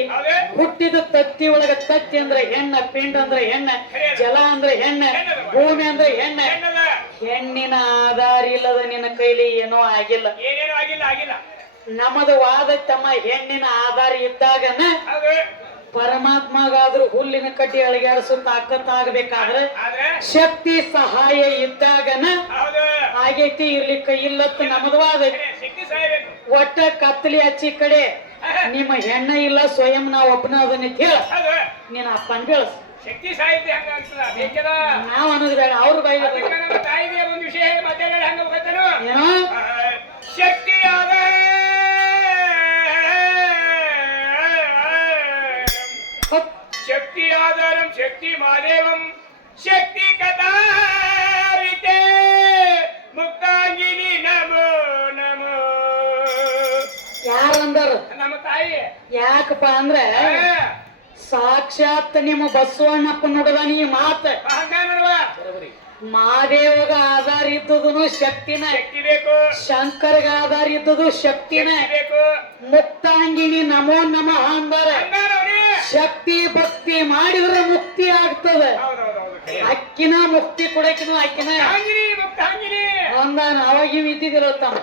ಹುಟ್ಟಿದ ತತ್ತಿ ಒಳಗ ತತ್ತಿ ಅಂದ್ರೆ ಹೆಣ್ಣ ಪಿಂಡ ಅಂದ್ರೆ ಹೆಣ್ಣ ಜಲ ಅಂದ್ರೆ ಹೆಣ್ಣ ಭೂಮಿ ಅಂದ್ರೆ ಹೆಣ್ಣ ಹೆಣ್ಣಿನ ಆಧಾರ ಇಲ್ಲದ ನಿನ್ನ ಕೈಲಿ ಏನೋ ಆಗಿಲ್ಲ ನಮ್ಮದು ವಾದ ತಮ್ಮ ಹೆಣ್ಣಿನ ಆಧಾರ ಇದ್ದಾಗನ ಪರಮಾತ್ಮಗಾದ್ರೂ ಹುಲ್ಲಿನ ಕಡ್ಡಿ ಅಳಿಗಾಡಿಸುತ್ತ ಆಗ್ಬೇಕಾದ್ರೆ ಶಕ್ತಿ ಸಹಾಯ ಇದ್ದಾಗನ ಆಗೈತಿ ಇರ್ಲಿಕ್ಕ ಇಲ್ಲತ್ತು ನಮ್ಮದು ವಾದ ಒಟ್ಟ ಕತ್ತಲಿ ಹಚ್ಚಿ ಕಡೆ ನಿಮ್ಮ ಹೆಣ್ಣ ಇಲ್ಲ ಸ್ವಯಂ ನಾವ್ ಒಬ್ಬನ ಅದನ್ನ ಹೇಳ ನೀನ್ ಅಪ್ಪನ್ ಬೆಳಸ್ ಶಕ್ತಿ ಸಾಹಿತ್ಯ ನಾವ್ ಅನ್ನೋದು ಬೇಡ ಅವ್ರ ಬಾಯಿ ತಾಯಿಗೆ ಒಂದು ವಿಷಯ ಮಾತಾಡ ಹಂಗ ಏನೋ ಶಕ್ತಿಯಾದ ಶಕ್ತಿ ಆಧಾರಂ ಶಕ್ತಿ ಮಾದೇವಂ ಶಕ್ತಿ ಕಥಾರಿತೆ ಮುಕ್ತಾಂಗಿನಿ ನಮೋ ನಮೋ ಯಾರಂದರ ನಮ್ಮ ತಾಯಿ ಯಾಕಪ್ಪ ಅಂದ್ರೆ ಸಾಕ್ಷಾತ್ ನಿಮ್ಮ ಬಸವಣ್ಣಪ್ಪ ನೋಡದ ನೀ ಮಾತ ಮಹಾದೇವಗ ಆಧಾರ ಇದ್ದದನು ಶಕ್ತಿನ ಶಕ್ತಿ ಬೇಕು ಶಂಕರ್ಗ ಆಧಾರ ಇದ್ದದು ಶಕ್ತಿನ ಬೇಕು ಮುಕ್ತಾಂಗಿನಿ ನಮೋ ನಮಃ ಅಂದಾರ ಶಕ್ತಿ ಭಕ್ತಿ ಮಾಡಿದ್ರೆ ಮುಕ್ತಿ ಆಗ್ತದ ಅಕ್ಕಿನ ಮುಕ್ತಿ ಕೊಡಕಿನ ಅಕ್ಕಿನ ಅಂದಾನ ಅವಾಗ ಇದ್ದಿದಿರೋ ತಮ್ಮ